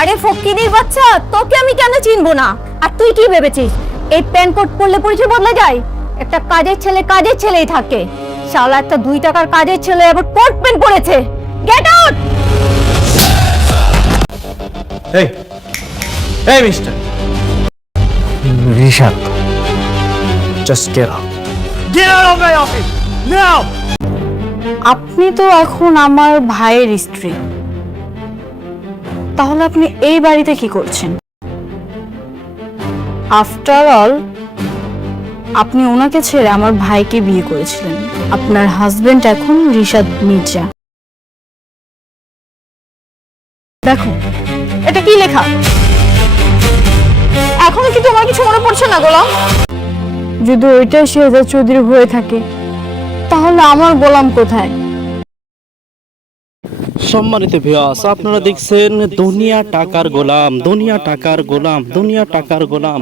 আরে ফকিনীর বাচ্চা, তোকে আমি কেন চিনবো না? আর তুই কি ভেবেছিস এই প্যান্ট কোট পরলে পরিচয় বদলে যায়? একটা কাজের ছেলে কাজের ছেলেই থাকে। শালা একটা 2 টাকার কাজের ছেলে আবার কোট প্যান্ট পরেছে। Get out! এই এই mister Rishad, just get out. Get out of my office নাও। আপনি তো এখন আমার ভাইয়ের স্ত্রী, তাহলে আপনি এই বাড়িতে কি করছেন? আফটার অল আপনি ওনাকে ছেড়ে আমার ভাইকে বিয়ে করেছিলেন। আপনার হাজবেন্ড এখন রিশাদ মির্জা। দেখো এটা কি লেখা? এখনো কি তোমার কিছু মনে পড়ছে না গোলাম? যদি ওইটাই শেহজাদ চৌধুরী হয়ে থাকে তাহলে আমার গোলাম কোথায়? সম্মানিত ভিউয়ার্স, আপনারা দেখছেন দুনিয়া টাকার গোলাম, দুনিয়া টাকার গোলাম, দুনিয়া টাকার গোলাম।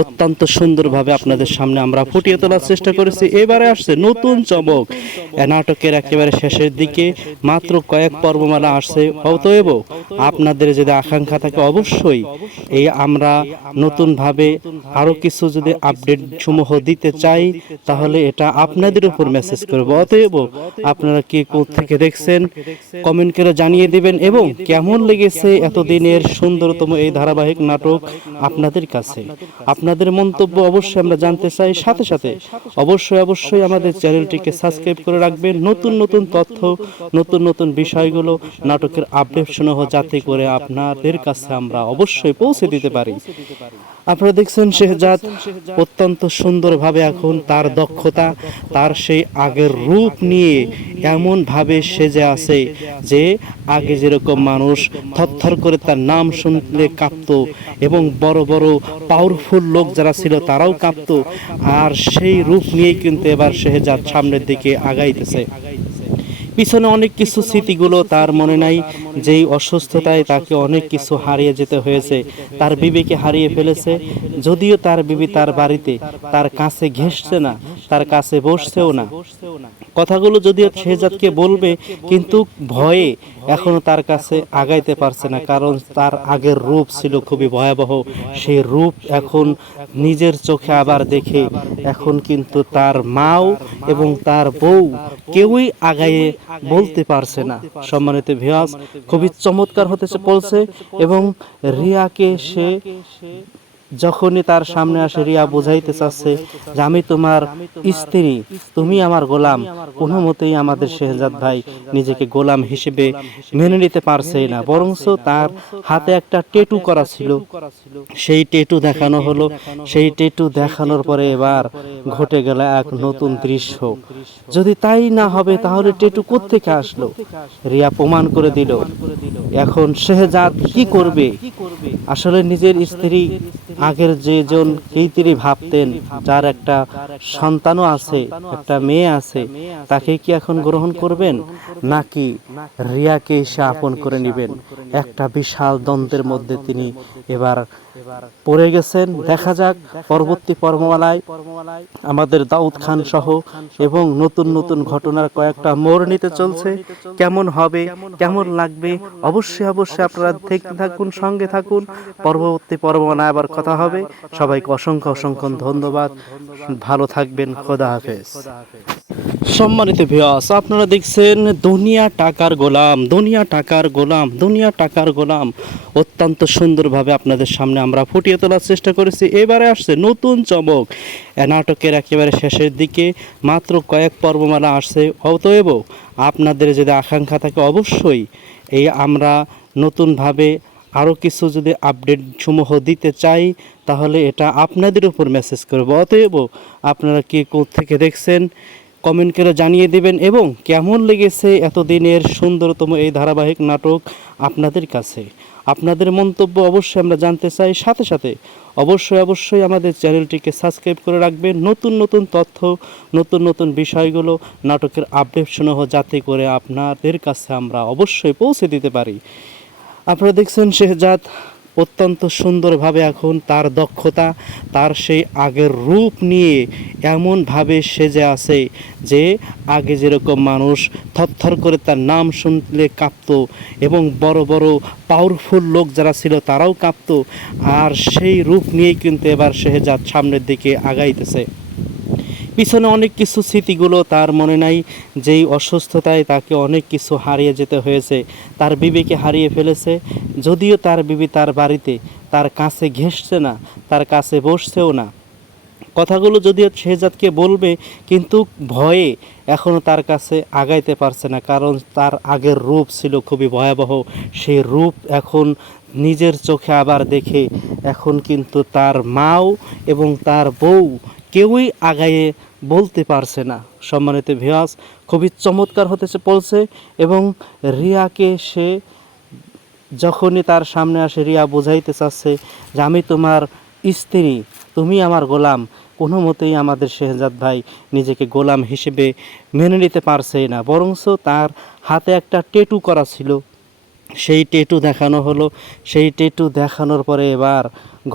অত্যন্ত সুন্দরভাবে আপনাদের সামনে আমরা ফুটিয়ে তোলার চেষ্টা করেছি। এবারে আসছে নতুন চমক। নাটকের একেবারে শেষের দিকে মাত্র কয়েক পর্বমালা আসছে। অতএব আপনাদের যদি আকাঙ্ক্ষা থাকে অবশ্যই এই আমরা নতুনভাবে আরো কিছু যদি আপডেট সমূহ দিতে চাই তাহলে এটা আপনাদের উপর মেসেজ করব। অতএব আপনারা কি কোথা থেকে দেখছেন কমেন্ট করে জানিয়ে দিবেন এবং কেমন লেগেছে এতদিনের সুন্দরতম এই ধারাবাহিক নাটক আপনাদের কাছে। আপনাদের মন্তব্য অবশ্যই আমরা জানতে চাই। সাথে সাথে অবশ্যই আমাদের চ্যানেলটিকে সাবস্ক্রাইব করে রাখবেন। নতুন নতুন তথ্য, নতুন নতুন বিষয়গুলো, নাটকের আপডেট সমূহ যাতে করে আপনাদের কাছে আমরা অবশ্যই পৌঁছে দিতে পারি। আপনারা দেখছেন শেহজাদ অত্যন্ত সুন্দরভাবে এখন তার দক্ষতা, তার সেই আগের রূপ নিয়ে এমন ভাবে সেজে আছে যে আগে যেরকম মানুষ থরথর করে তার নাম শুনলে কাঁপতো এবং বড় বড় পাওয়ারফুল লোক যারা ছিল তারাও কাঁপতো। আর সেই রূপ নিয়েই কিন্তু এবার শেহজাদ সামনের দিকে আগাইতেছে। পিছনে অনেক কিছু স্মৃতিগুলো তার মনে নাই, যেই অসুস্থতায় তাকে অনেক কিছু হারিয়ে যেতে হয়েছে। তার বিবিকে হারিয়ে ফেলেছে, যদিও তার বিবি তার বাড়িতে তার কাছে ঘেঁষছে না, তার কাছে বসছেও না। কথাগুলো যদিও শেহজাদকে বলবে কিন্তু ভয়ে এখনো তার কাছে আগাইতে পারছে না, কারণ তার আগের রূপ ছিল খুবই ভয়াবহ। সেই রূপ এখন নিজের চোখে আবার দেখে এখন কিন্তু তার মাও এবং তার বউ কেউই আগায়ে বলতে পারছে না। সম্মানিত ভিউয়ার্স, খুবই চমৎকার হতে বলছে এবং রিয়াকে সে যখনই তার সামনে আসে রিয়া বোঝাইতে চাচ্ছে যে আমি তোমার স্ত্রী, তুমি আমার গোলাম। কোনো মতেই আমাদের শেহজাদ ভাই নিজেকে গোলাম হিসেবে মেনে নিতে পারছেই না, বরঞ্চ তার হাতে একটা ট্যাটু করা ছিল, সেই ট্যাটু দেখানো হলো। সেই ট্যাটু দেখানোর পরে এবার ঘটে গেল এক নতুন দৃশ্য। যদি তাই না হবে তাহলে ট্যাটু কোত্থেকে আসলো? রিয়া প্রমাণ করে দিল। এখন শেহজাদ কি করবে? আসলে নিজের স্ত্রী আগের যেজন কেইতিরি ভাবতেন, যার একটা সন্তানও আছে, একটা মেয়ে আছে, তাকে কি এখন গ্রহণ করবেন নাকি রিয়াকে সে আপন করে নেবেন? একটা বিশাল দ্বন্দ্বের মধ্যে তিনি এবার পড়ে গেছেন। দেখা যাক পরবর্তী পর্বমালায় আমাদের দাউদ খান সহ এবং নতুন নতুন ঘটনার কয়েকটা মোড় নিতে চলছে। কেমন হবে, কেমন লাগবে, অবশ্যই আপনারা দেখতে থাকুন, সঙ্গে থাকুন। পরবর্তী পর্বমালায় আবার কথা হবে। সবাইকে অসংখ্য ধন্যবাদ। ভালো থাকবেন। খোদা হাফেজ। সম্মানিত ভিউয়ার্স, আপনারা দেখছেন দুনিয়া টাকার গোলাম, দুনিয়া টাকার গোলাম, দুনিয়া টাকার গোলাম। অত্যন্ত সুন্দরভাবে আপনাদের সামনে আমরা ফুটিয়ে তোলার চেষ্টা করেছি। এবারে আসছে নতুন চমক। নাটকের একেবারে শেষের দিকে মাত্র কয়েক পর্বমালা আসছে। অতএব আপনাদের যদি আকাঙ্ক্ষা থাকে অবশ্যই এই আমরা নতুনভাবে আরও কিছু যদি আপডেট সমূহ দিতে চাই তাহলে এটা আপনাদের উপর মেসেজ করব। অতএব আপনারা কি কোথা থেকে দেখছেন কমেন্ট করে জানিয়ে দিবেন এবং কেমন লেগেছে এতদিনের সুন্দরতম এই ধারাবাহিক নাটক আপনাদের কাছে। আপনাদের মন্তব্য অবশ্যই আমরা জানতে চাই। সাথে সাথে অবশ্যই আমাদের চ্যানেলটিকে সাবস্ক্রাইব করে রাখবেন। নতুন নতুন তথ্য, নতুন নতুন বিষয়গুলো, নাটকের আপডেট সমূহ যাতে করে আপনাদের কাছে আমরা অবশ্যই পৌঁছে দিতে পারি। আপনারা দেখছেন শেহজাদ অত্যন্ত সুন্দরভাবে এখন তার দক্ষতা, তার সেই আগের রূপ নিয়ে এমনভাবে সেজে আছে যে আগে যেরকম মানুষ থরথর করে তার নাম শুনলে কাঁপতো এবং বড় বড় পাওয়ারফুল লোক যারা ছিল তারাও কাঁপতো, আর সেই রূপ নিয়েই কিন্তু এবার শেহজাদ সামনের দিকে আগাইতেছে। পিছনে অনেক কিছু স্মৃতিগুলো তার মনে নাই, যেই অসুস্থতায় তাকে অনেক কিছু হারিয়ে যেতে হয়েছে। তার বিবিকে হারিয়ে ফেলেছে, যদিও তার বিবি তার বাড়িতে, তার কাছে ঘেঁষছে না, তার কাছে বসছেও না। কথাগুলো যদিও শেহজাদকে বলবে, কিন্তু ভয়ে এখনও তার কাছে আগাইতে পারছে না, কারণ তার আগের রূপ ছিল খুবই ভয়াবহ। সেই রূপ এখন নিজের চোখে আবার দেখে এখন কিন্তু তার মাও এবং তার বউ কেউই আগায়ে বলতে পারছে না। সম্মানিত ভিউয়ার্স, খুবই চমৎকার হতে বলছে এবং রিয়াকে সে যখনই তার সামনে আসে রিয়া বোঝাইতে চাচ্ছে যে আমি তোমার স্ত্রী, তুমি আমার গোলাম। কোনো মতেই আমাদের শেহজাদ ভাই নিজেকে গোলাম হিসেবে মেনে নিতে পারছেই না, বরঞ্চ তার হাতে একটা ট্যাটু করা ছিল, সেই ট্যাটু দেখানো হলো। সেই ট্যাটু দেখানোর পরে এবার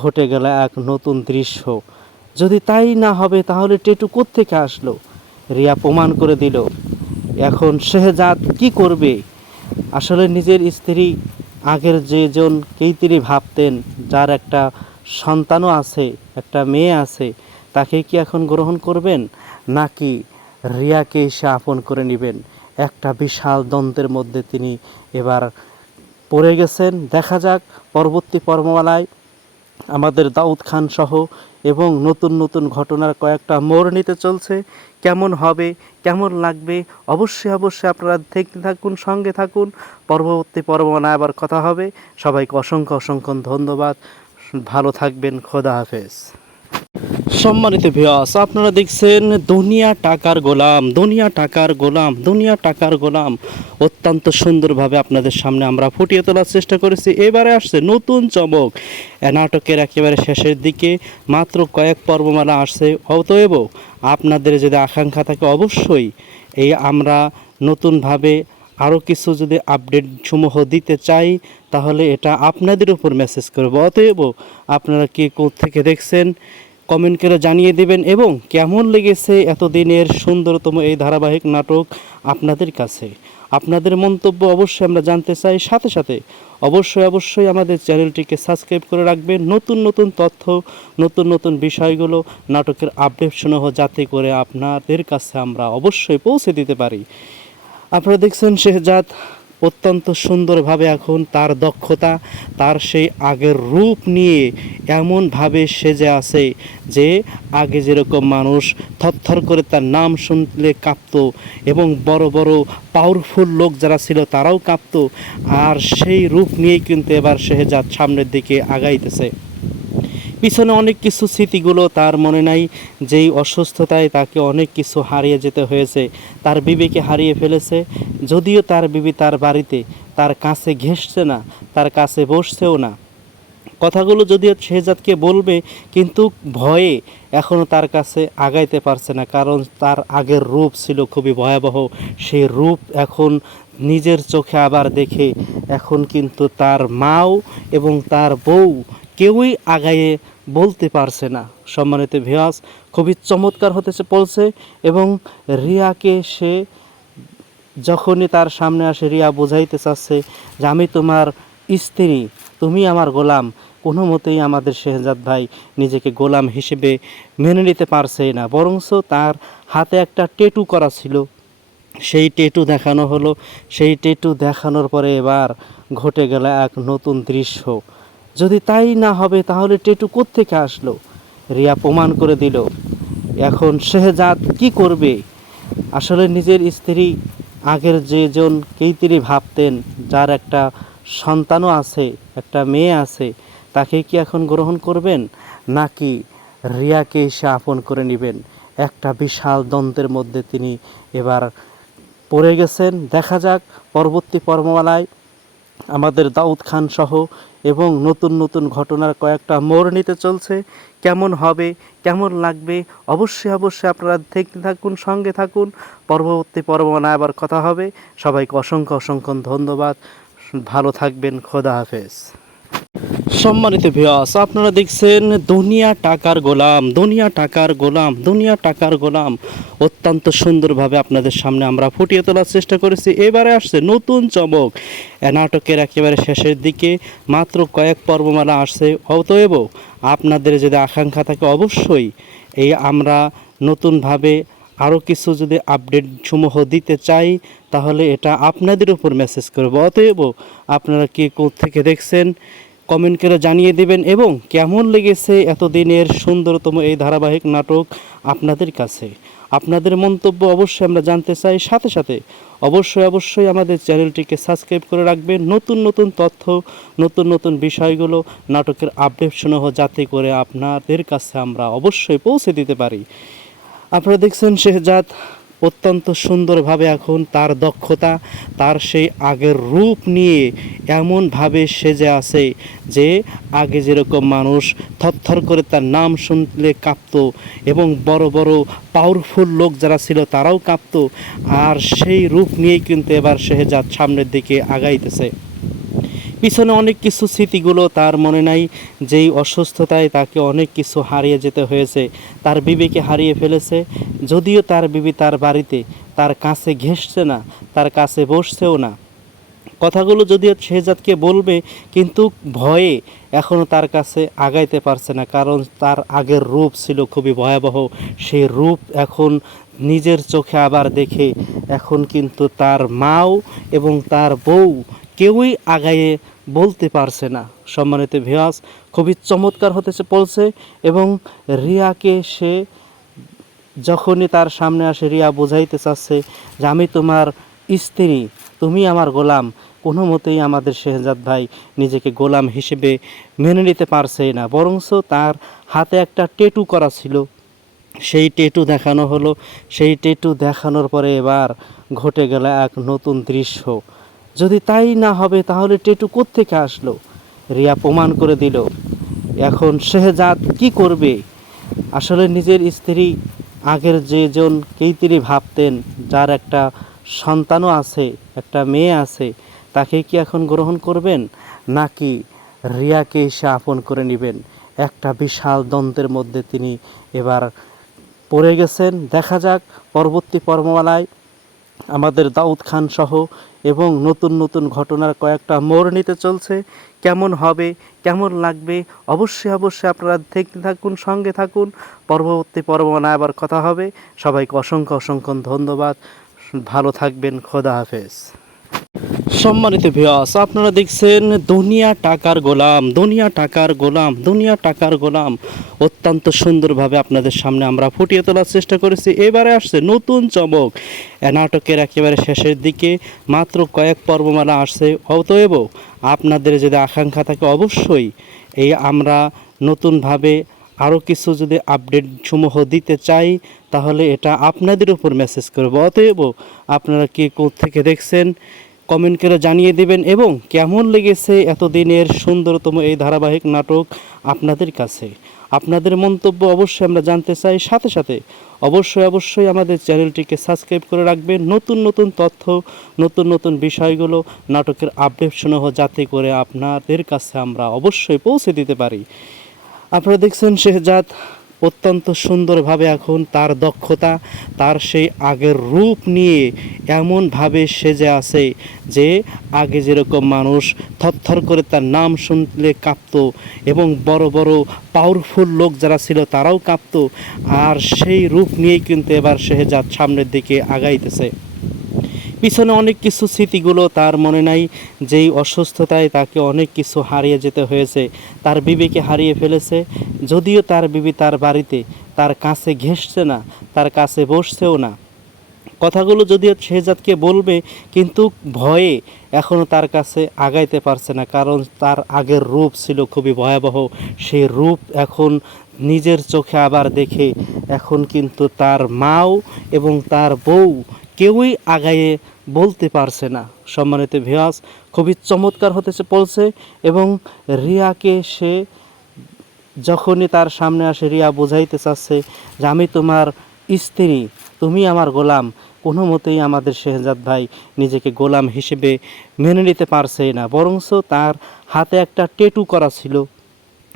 ঘটে গেল এক নতুন দৃশ্য। যদি তাই না হবে তাহলে ট্যাটু কোত্থেকে আসলো? রিয়া প্রমাণ করে দিল। এখন শেহজাদ কি করবে? আসলে নিজের স্ত্রী, আগের যেজনকেই তিনি ভাবতেন, যার একটা সন্তানও আছে, একটা মেয়ে আছে, তাকে কি এখন গ্রহণ করবেন, নাকি রিয়াকে সে আপন করে নেবেন? একটা বিশাল দ্বন্দ্বের মধ্যে তিনি এবার পড়ে গেছেন। দেখা যাক পরবর্তী পর্বমালায় আমাদের দাউদ খান সহ এবং নতুন নতুন ঘটনার কয়েকটা মোড় নিতে চলছে। কেমন হবে, কেমন লাগবে, অবশ্যই অবশ্যই আপনারা দেখতে থাকুন, সঙ্গে থাকুন। পরবর্তী পর্বমালায় আবার কথা হবে। সবাইকে অসংখ্য অসংখ্য ধন্যবাদ। ভালো থাকবেন। খোদা হাফেজ। সম্মানিত ভিউয়ার্স, আপনারা দেখছেন দুনিয়া টাকার গোলাম, দুনিয়া টাকার গোলাম, দুনিয়া টাকার গোলাম। অত্যন্ত সুন্দরভাবে আপনাদের সামনে আমরা ফুটিয়ে তোলার চেষ্টা করেছি। এবারে আসছে নতুন চমক। নাটকের একেবারে শেষের দিকে মাত্র কয়েক পর্বমালা আসছে। অতএব আপনাদের যদি আকাঙ্ক্ষা থাকে, অবশ্যই এই আমরা নতুনভাবে আরও কিছু যদি আপডেট সমূহ দিতে চাই, তাহলে এটা আপনাদের উপর মেসেজ করব। অতএব আপনারা কে কোত্থেকে দেখছেন কমেন্ট করে জানিয়ে দেবেন, এবং কেমন লেগেছে এতদিনের সুন্দরতম এই ধারাবাহিক নাটক আপনাদের কাছে। আপনাদের মন্তব্য অবশ্যই আমরা জানতে চাই। সাথে সাথে অবশ্যই আমাদের চ্যানেলটিকে সাবস্ক্রাইব করে রাখবেন। নতুন নতুন তথ্য, নতুন নতুন বিষয়গুলো, নাটকের আপডেট সমূহ যাতে করে আপনাদের কাছে আমরা অবশ্যই পৌঁছে দিতে পারি। আপনারা দেখছেন শেহজাদ অত্যন্ত সুন্দরভাবে এখন তার দক্ষতা, তার সেই আগের রূপ নিয়ে এমনভাবে সেজে আছে যে আগে যেরকম মানুষ থরথর করে তার নাম শুনলে কাঁপতো এবং বড় বড় পাওয়ারফুল লোক যারা ছিল তারাও কাঁপতো, আর সেই রূপ নিয়েই কিন্তু এবার শেহজাদ সামনের দিকে আগাইতেছে। পিছনে অনেক কিছু স্মৃতিগুলো তার মনে নাই, যেই অসুস্থতায় তাকে অনেক কিছু হারিয়ে যেতে হয়েছে। তার বিবিকে হারিয়ে ফেলেছে, যদিও তার বিবি তার বাড়িতে, তার কাছে ঘেঁষছে না, তার কাছে বসছেও না। কথাগুলো যদিও শেহজাদকে বলবে, কিন্তু ভয়ে এখনও তার কাছে আগাইতে পারছে না, কারণ তার আগের রূপ ছিল খুবই ভয়াবহ। সেই রূপ এখন নিজের চোখে আবার দেখে এখন কিন্তু তার মাও এবং তার বউ কেউই আগায়ে বলতে পারছে না। সম্মানিত ভিউয়ার্স, খুবই চমৎকার হতে বলছে এবং রিয়াকে সে যখনই তার সামনে আসে রিয়া বোঝাইতে চাচ্ছে যে আমি তোমার স্ত্রী, তুমি আমার গোলাম। কোনো মতেই আমাদের শেহজাদ ভাই নিজেকে গোলাম হিসেবে মেনে নিতে পারছেই না, বরঞ্চ তার হাতে একটা ট্যাটু করা ছিল, সেই ট্যাটু দেখানো হলো। সেই ট্যাটু দেখানোর পরে এবার ঘটে গেল এক নতুন দৃশ্য। যদি তাই না হবে তাহলে ট্যাটু কোত্থেকে আসলো? রিয়া প্রমাণ করে দিল। এখন শেহজাদ কি করবে? আসলে নিজের স্ত্রী, আগের যেজনকেই তিনি ভাবতেন, যার একটা সন্তানও আছে, একটা মেয়ে আছে, তাকে কি এখন গ্রহণ করবেন, নাকি রিয়াকে সে আপন করে নেবেন? একটা বিশাল দ্বন্দ্বের মধ্যে তিনি এবার পড়ে গেছেন। দেখা যাক পরবর্তী পর্বমালায় আমাদের দাউদ খান সহ এবং নতুন নতুন ঘটনার কয়েকটা মোড় নিতে চলছে। কেমন হবে, কেমন লাগবে, অবশ্যই আপনারা দেখতে থাকুন, সঙ্গে থাকুন। পরবর্তী পর্বমালায় আবার কথা হবে। সবাইকে অসংখ্য অসংখ্য ধন্যবাদ। ভালো থাকবেন। খোদা হাফেজ। সম্মানিত ভিউয়ার্স, আপনারা দেখছেন দুনিয়া টাকার গোলাম, দুনিয়া টাকার গোলাম, দুনিয়া টাকার গোলাম। অত্যন্ত সুন্দরভাবে আপনাদের সামনে আমরা ফুটিয়ে তোলার চেষ্টা করেছি। এবারে আসছে নতুন চমক। নাটকের একেবারে শেষের দিকে মাত্র কয়েক পর্বমালা আসছে। অতএব আপনাদের যদি আকাঙ্ক্ষা থাকে অবশ্যই এই আমরা নতুনভাবে আরও কিছু যদি আপডেট সমূহ দিতে চাই তাহলে এটা আপনাদের উপর মেসেজ করব। অতএব আপনারা কে থেকে দেখছেন কমেন্ট করে জানিয়ে দেবেন এবং কেমন লেগেছে এতদিনের সুন্দরতম এই ধারাবাহিক নাটক আপনাদের কাছে। আপনাদের মন্তব্য অবশ্যই আমরা জানতে চাই। সাথে সাথে অবশ্যই আমাদের চ্যানেলটিকে সাবস্ক্রাইব করে রাখবেন। নতুন নতুন তথ্য, নতুন নতুন বিষয়গুলো, নাটকের আপডেট সমূহ যাতে করে আপনাদের কাছে আমরা অবশ্যই পৌঁছে দিতে পারি। আপনারা দেখছেন শেহজাদ অত্যন্ত সুন্দরভাবে এখন তার দক্ষতা, তার সেই আগের রূপ নিয়ে এমনভাবে সেজে আছে যে আগে যেরকম মানুষ থরথর করে তার নাম শুনলে কাঁপতো এবং বড় বড় পাওয়ারফুল লোক যারা ছিল তারাও কাঁপতো, আর সেই রূপ নিয়েই কিন্তু এবার শেহজাদ সামনের দিকে আগাইতেছে। পিছনে অনেক কিছু স্মৃতিগুলো তার মনে নাই, যেই অসুস্থতায় তাকে অনেক কিছু হারিয়ে যেতে হয়েছে। তার বিবিকে হারিয়ে ফেলেছে, যদিও তার বিবি তার বাড়িতে, তার কাছে ঘেঁষছে না, তার কাছে বসছেও না। কথাগুলো যদিও শেহজাদকে বলবে কিন্তু ভয়ে এখনও তার কাছে আগাইতে পারছে না, কারণ তার আগের রূপ ছিল খুবই ভয়াবহ। সেই রূপ এখন নিজের চোখে আবার দেখে এখন কিন্তু তার মাও এবং তার বউ কেউই আগায়ে বলতে পারছে না। সম্মানিত ভিউয়ার্স, খুবই চমৎকার হতে বলছে এবং রিয়াকে সে যখনই তার সামনে আসে রিয়া বোঝাইতে চাচ্ছে যে আমি তোমার স্ত্রী, তুমি আমার গোলাম। কোনো মতেই আমাদের শেহজাদ ভাই নিজেকে গোলাম হিসেবে মেনে নিতে পারছেই না, বরঞ্চ তার হাতে একটা ট্যাটু করা ছিল, সেই ট্যাটু দেখানো হলো। সেই ট্যাটু দেখানোর পরে এবার ঘটে গেল এক নতুন দৃশ্য। যদি তাই না হবে তাহলে ট্যাটু কোত্থেকে আসলো? রিয়া প্রমাণ করে দিল। এখন শেহজাদ কি করবে? আসলে নিজের স্ত্রী আগের যেজনকেই তিনি ভাবতেন, যার একটা সন্তানও আছে, একটা মেয়ে আছে, তাকে কি এখন গ্রহণ করবেন নাকি রিয়াকে সে আপন করে নেবেন? একটা বিশাল দ্বন্দ্বের মধ্যে তিনি এবার পড়ে গেছেন। দেখা যাক পরবর্তী পর্বমালায় আমাদের দাউদ খান সহ এবং নতুন নতুন ঘটনার কয়েকটা মোড় নিতে চলছে। কেমন হবে, কেমন লাগবে, অবশ্যই আপনারা দেখতে থাকুন, সঙ্গে থাকুন। পরবর্তী পর্বমালায় আবার কথা হবে। সবাইকে অসংখ্য ধন্যবাদ। ভালো থাকবেন। খোদা হাফেজ। সম্মানিত ভিউয়ার্স, আপনারা দেখছেন দুনিয়া টাকার গোলাম, দুনিয়া টাকার গোলাম, দুনিয়া টাকার গোলাম। অত্যন্ত সুন্দরভাবে আপনাদের সামনে আমরা ফুটিয়ে তোলার চেষ্টা করেছি। এবারে আসছে নতুন চমক। নাটকের একেবারে শেষের দিকে মাত্র কয়েক পর্বমালা আসছে। অতএব আপনাদের যদি আকাঙ্ক্ষা থাকে অবশ্যই এই আমরা নতুনভাবে আরও কিছু যদি আপডেট সমূহ দিতে চাই তাহলে এটা আপনাদের উপর মেসেজ করব। অতএব আপনারা কে থেকে দেখছেন কমেন্ট করে জানিয়ে দেবেন এবং কেমন লেগেছে এতদিনের সুন্দরতম এই ধারাবাহিক নাটক আপনাদের কাছে। আপনাদের মন্তব্য অবশ্যই আমরা জানতে চাই। সাথে সাথে অবশ্যই আমাদের চ্যানেলটিকে সাবস্ক্রাইব করে রাখবেন। নতুন নতুন তথ্য, নতুন নতুন বিষয়গুলো, নাটকের আপডেট সমূহ যাতে করে আপনাদের কাছে আমরা অবশ্যই পৌঁছে দিতে পারি। আপনারা দেখছেন শেহজাদ অত্যন্ত সুন্দরভাবে এখন তার দক্ষতা, তার সেই আগের রূপ নিয়ে এমনভাবে সেজে আছে যে আগে যেরকম মানুষ থরথর করে তার নাম শুনলে কাঁপতো এবং বড় বড় পাওয়ারফুল লোক যারা ছিল তারাও কাঁপতো, আর সেই রূপ নিয়েই কিন্তু এবার শেহজাদ সামনের দিকে আগাইতেছে। পিছনে অনেক কিছু স্মৃতিগুলো তার মনে নাই, যেই অসুস্থতায় তাকে অনেক কিছু হারিয়ে যেতে হয়েছে। তার বিবিকে হারিয়ে ফেলেছে, যদিও তার বিবি তার বাড়িতে, তার কাছে ঘেঁষছে না, তার কাছে বসছেও না। কথাগুলো যদিও শেহজাদকে বলবে কিন্তু ভয়ে এখনও তার কাছে আগাইতে পারছে না, কারণ তার আগের রূপ ছিল খুবই ভয়াবহ। সেই রূপ এখন নিজের চোখে আবার দেখে এখন কিন্তু তার মাও এবং তার বউ কেউই আগায়ে বলতে পারছে না। সম্মানিত ভিউয়ার্স, খুবই চমৎকার হতে বলছে এবং রিয়াকে সে যখনই তার সামনে আসে রিয়া বোঝাইতে চাচ্ছে যে আমি তোমার স্ত্রী, তুমি আমার গোলাম। কোনো মতেই আমাদের শেহজাদ ভাই নিজেকে গোলাম হিসেবে মেনে নিতে পারছে না, বরঞ্চ তার হাতে একটা ট্যাটু করা ছিল,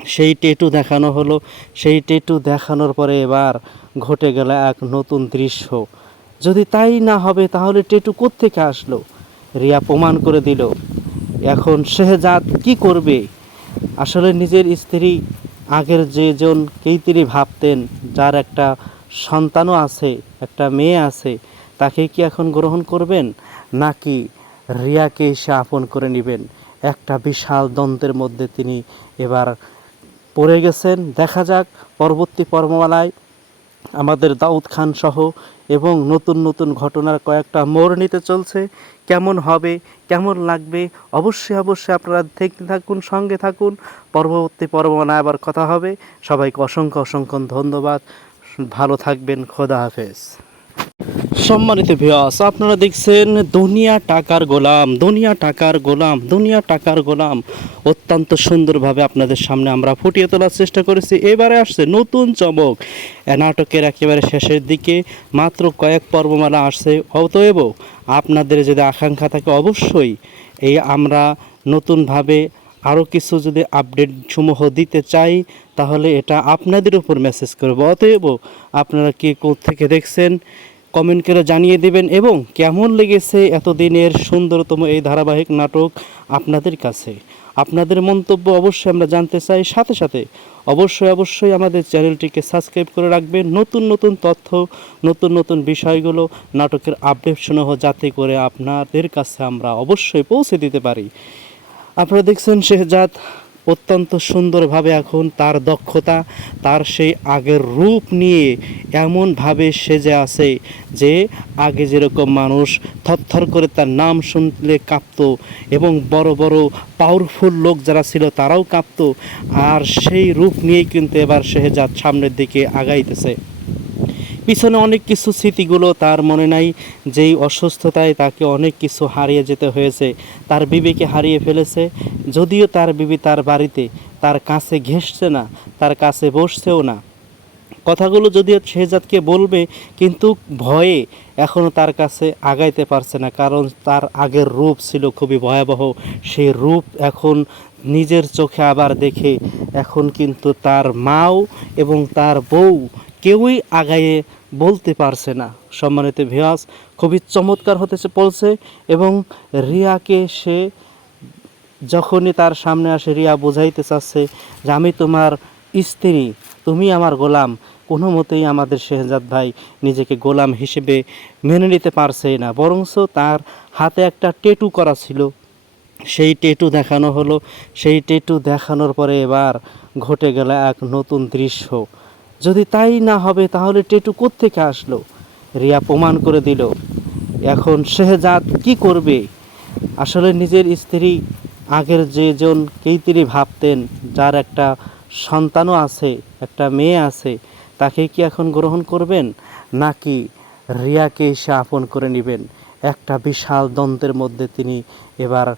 সেই ট্যাটু দেখানো হলো। সেই ট্যাটু দেখানোর পরে এবার ঘটে গেল এক নতুন দৃশ্য। যদি তাই না হবে তাহলে ট্যাটু কোত্থেকে আসলো? রিয়া প্রমাণ করে দিল। এখন শেহজাদ কি করবে? আসলে নিজের স্ত্রী, আগের যেজনকেই তিনি ভাবতেন, যার একটা সন্তানও আছে, একটা মেয়ে আছে, তাকে কি এখন গ্রহণ করবেন, নাকি রিয়াকে সে আপন করে নেবেন? একটা বিশাল দ্বন্দ্বের মধ্যে তিনি এবার পড়ে গেছেন। দেখা যাক পরবর্তী পর্বমালায় আমাদের দাউদ খান সহ এবং নতুন নতুন ঘটনার কয়েকটা মোড় নিতে চলছে। কেমন হবে, কেমন লাগবে, অবশ্যই অবশ্যই আপনারা দেখতে থাকুন, সঙ্গে থাকুন। পরবর্তী পর্বমালায় আবার কথা হবে। সবাইকে অসংখ্য অসংখ্য ধন্যবাদ। ভালো থাকবেন। খোদা হাফেজ। সম্মানিত ভিউয়ার্স, আপনারা দেখছেন দুনিয়া টাকার গোলাম, দুনিয়া টাকার গোলাম, দুনিয়া টাকার গোলাম। অত্যন্ত সুন্দরভাবে আপনাদের সামনে আমরা ফুটিয়ে তোলার চেষ্টা করেছি। এবারে আসছে নতুন চমক। নাটকের একেবারে শেষের দিকে মাত্র কয়েক পর্বমালা আসছে। অতএব আপনাদের যদি আকাঙ্ক্ষা থাকে, অবশ্যই এই আমরা নতুনভাবে আরও কিছু যদি আপডেট সমূহ দিতে চাই, তাহলে এটা আপনাদের উপর মেসেজ করব। অতএব আপনারা কে কোত্থেকে দেখছেন কমেন্ট করে জানিয়ে দেবেন, এবং কেমন লেগেছে এতদিনের সুন্দরতম এই ধারাবাহিক নাটক আপনাদের কাছে। আপনাদের মন্তব্য অবশ্যই আমরা জানতে চাই। সাথে সাথে অবশ্যই আমাদের চ্যানেলটিকে সাবস্ক্রাইব করে রাখবেন। নতুন নতুন তথ্য, নতুন নতুন বিষয়গুলো, নাটকের আপডেট সমূহ যাতে করে আপনাদের কাছে আমরা অবশ্যই পৌঁছে দিতে পারি। আপনারা দেখছেন শেহজাদ অত্যন্ত সুন্দরভাবে এখন তার দক্ষতা, তার সেই আগের রূপ নিয়ে এমনভাবে সেজে আছে যে আগে যেরকম মানুষ থরথর করে তার নাম শুনলে কাঁপত, এবং বড় বড় পাওয়ারফুল লোক যারা ছিল তারাও কাঁপত, আর সেই রূপ নিয়েই কিন্তু এবার শেহজাদ সামনের দিকে আগাইতেছে। পিছনে অনেক কিছু স্মৃতিগুলো তার মনে নাই, যেই অসুস্থতায় তাকে অনেক কিছু হারিয়ে যেতে হয়েছে। তার বিবিকে হারিয়ে ফেলেছে, যদিও তার বিবি তার বাড়িতে, তার কাছে ঘেঁষছে না, তার কাছে বসছেও না। কথাগুলো যদিও শেহজাদকে বলবে, কিন্তু ভয়ে এখনও তার কাছে আগাইতে পারছে না, কারণ তার আগের রূপ ছিল খুবই ভয়াবহ। সেই রূপ এখন নিজের চোখে আবার দেখে এখন কিন্তু তার মাও এবং তার বউ কেউই আগায়ে বলতে পারছে না। সম্মানিত ভিউয়ার্স, খুবই চমৎকার হতে বলছে, এবং রিয়াকে সে যখনই তার সামনে আসে, রিয়া বোঝাইতে চাচ্ছে যে আমি তোমার স্ত্রী, তুমি আমার গোলাম। কোনো মতেই আমাদের শেহজাদ ভাই নিজেকে গোলাম হিসেবে মেনে নিতে পারছে না, বরঞ্চ তার হাতে একটা ট্যাটু করা ছিল, সেই ট্যাটু দেখানো হলো। সেই ট্যাটু দেখানোর পরে এবার ঘটে গেল এক নতুন দৃশ্য। যদি তাই না হবে তাহলে ট্যাটু কোত্থেকে আসলো? রিয়া প্রমাণ করে দিল। এখন শেহজাদ কি করবে? আসলে নিজের স্ত্রী, আগের যেজনকেই তিনি ভাবতেন, যার একটা সন্তানও আছে, একটা মেয়ে আছে, তাকে কি এখন গ্রহণ করবেন, নাকি রিয়াকে সে আপন করে নেবেন? একটা বিশাল দ্বন্দ্বের মধ্যে তিনি এবার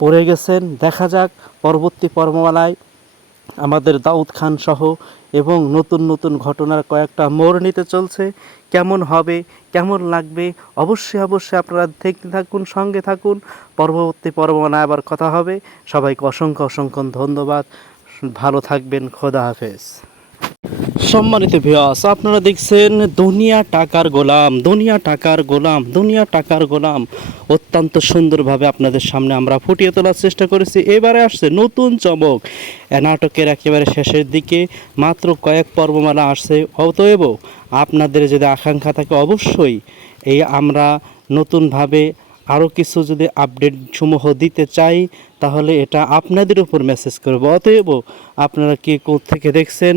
পড়ে গেছেন। দেখা যাক পরবর্তী পর্বমালায় আমাদের দাউদ খান সহ এবং নতুন নতুন ঘটনার কয়েকটা মোড় নিতে চলছে। কেমন হবে, কেমন লাগবে, অবশ্যই আপনারা দেখতে থাকুন, সঙ্গে থাকুন। পরবর্তী পর্বমালায় আবার কথা হবে। সবাইকে অসংখ্য অসংখ্য ধন্যবাদ। ভালো থাকবেন। খোদা হাফেজ। সম্মানিত ভিউয়ার্স, আপনারা দেখছেন দুনিয়া টাকার গোলাম, দুনিয়া টাকার গোলাম, দুনিয়া টাকার গোলাম। অত্যন্ত সুন্দরভাবে আপনাদের সামনে আমরা ফুটিয়ে তোলার চেষ্টা করেছি। এবারে আসছে নতুন চমক। নাটকের একেবারে শেষের দিকে মাত্র কয়েক পর্বমালা আসছে। অতএব আপনাদের যদি আকাঙ্ক্ষা থাকে, অবশ্যই এই আমরা নতুনভাবে আরও কিছু যদি আপডেট সমূহ দিতে চাই, তাহলে এটা আপনাদের উপর মেসেজ করব। অতএব আপনারা কে কোত্থেকে দেখছেন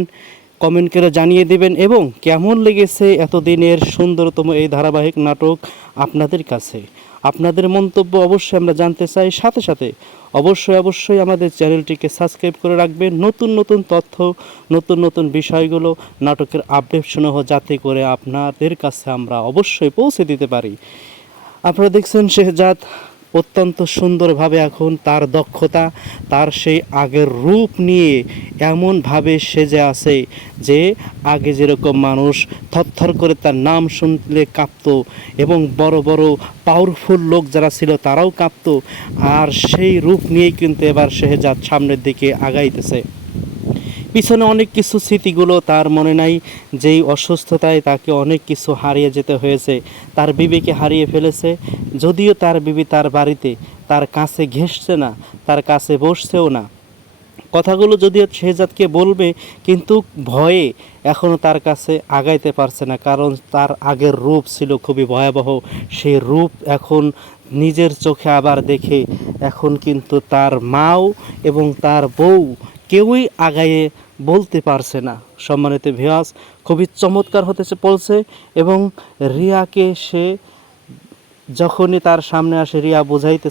কমেন্ট করে জানিয়ে দেবেন, এবং কেমন লেগেছে এতদিনের সুন্দরতম এই ধারাবাহিক নাটক আপনাদের কাছে। আপনাদের মন্তব্য অবশ্যই আমরা জানতে চাই। সাথে সাথে অবশ্যই আমাদের চ্যানেলটিকে সাবস্ক্রাইব করে রাখবেন। নতুন নতুন তথ্য, নতুন নতুন বিষয়গুলো, নাটকের আপডেট সমূহ যাতে করে আপনাদের কাছে আমরা অবশ্যই পৌঁছে দিতে পারি। আপনারা দেখছেন শেহজাদ অত্যন্ত সুন্দরভাবে এখন তার দক্ষতা, তার সেই আগের রূপ নিয়ে এমনভাবে সেজে আছে যে আগে যেরকম মানুষ থরথর করে তার নাম শুনলে কাঁপতো এবং বড় বড় পাওয়ারফুল লোক যারা ছিল তারাও কাঁপতো, আর সেই রূপ নিয়েই কিন্তু এবার শেহজাদ সামনের দিকে আগাইতেছে। পিছনে অনেক কিছু স্মৃতিগুলো তার মনে নাই, যেই অসুস্থতায় তাকে অনেক কিছু হারিয়ে যেতে হয়েছে। তার বিবিকে হারিয়ে ফেলেছে, যদিও তার বিবি তার বাড়িতে, তার কাছে ঘেঁষছে না, তার কাছে বসছেও না। কথাগুলো যদিও শেহজাদকে বলবে, কিন্তু ভয়ে এখনও তার কাছে আগাইতে পারছে না, কারণ তার আগের রূপ ছিল খুবই ভয়াবহ। সেই রূপ এখন নিজের চোখে আবার দেখে এখন কিন্তু তার মাও এবং তার বউ কেউই আগায়ে বলতে পারছে না। সম্মানিত ভিউয়ার্স, খুবই চমৎকার হতে বলছে এবং রিয়াকে সে যখনই তার সামনে আসে রিয়া বোঝাইতে